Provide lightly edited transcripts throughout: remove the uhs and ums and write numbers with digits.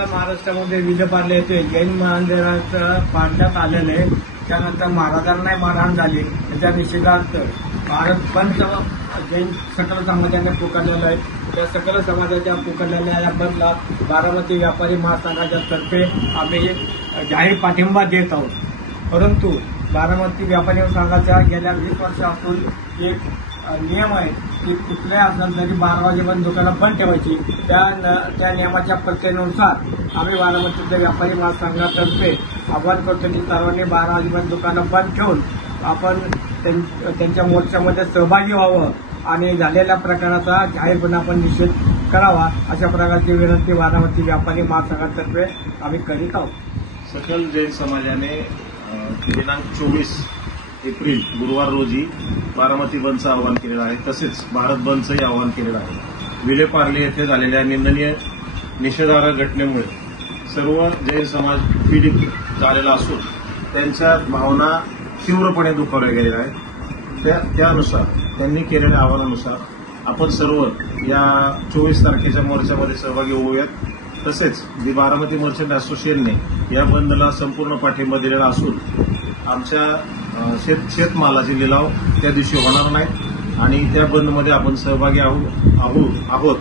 सगळ्या महाराष्ट्रामध्ये विलेपार्ले येथे जैन मंदिराचं पाडण्यात आलेलं आहे. त्यानंतर महाराजांना मारहाण झाली. त्याच्या निषेधार्थ भारत बंद जैन सकल समाजाने पुकारलेलं आहे. त्या सकल समाजाच्या पुकारलेल्या या बंदला बारामती व्यापारी महासंघाच्या तर्फे आम्ही जाहीर पाठिंबा देत आहोत. परंतु बारामती व्यापारी संघाच्या गेल्या 20 वर्षापासून एक नियम आहे की कुठल्याही असलं तरी 12 वाजेपर्यंत दुकानं बंद ठेवायची. त्या नियमाच्या प्रत्येनुसार आम्ही बारामतीच्या व्यापारी महासंघातर्फे आवाहन करतो की सर्वांनी 12 वाजेपर्यंत दुकानं बंद ठेवून आपण त्यांच्या मोर्चामध्ये सहभागी व्हावं आणि झालेल्या प्रकाराचा जाहीरपणे आपण निषेध करावा, अशा प्रकारची विनंती बारामती व्यापारी महासंघातर्फे आम्ही करीत आहोत. सकल जैन समाजाने दिनांक 24 एप्रिल गुरुवार रोजी बारामती बंदचं आवाहन केलेलं आहे. तसेच भारत बंदचंही आवाहन केलेलं आहे. विलेपार्ले येथे झालेल्या निंदनीय निषेधार्ह घटनेमुळे सर्व जैन समाज पीडित झालेला असून त्यांच्या भावना तीव्रपणे दुखावल्या गेलेल्या आहेत. त्यानुसार त्यांनी केलेल्या आवाहनानुसार आपण सर्व या 24 तारखेच्या मोर्चामध्ये सहभागी होऊयात. तसेच दि बारामती मर्चंट असोसिएशनने या बंदला संपूर्ण पाठिंबा दिलेला असून आमच्या शेतमालाचे लिलाव त्या दिवशी होणार नाहीत आणि त्या बंदमध्ये आपण सहभागी आहोत.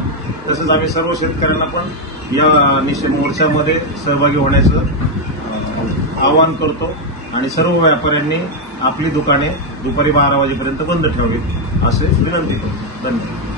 तसंच आम्ही सर्व शेतकऱ्यांना पण या मोर्चामध्ये सहभागी होण्याचं आवाहन करतो आणि सर्व व्यापाऱ्यांनी आपली दुकाने दुपारी 12 वाजेपर्यंत बंद ठेवावीत असे विनंती करतो. धन्यवाद.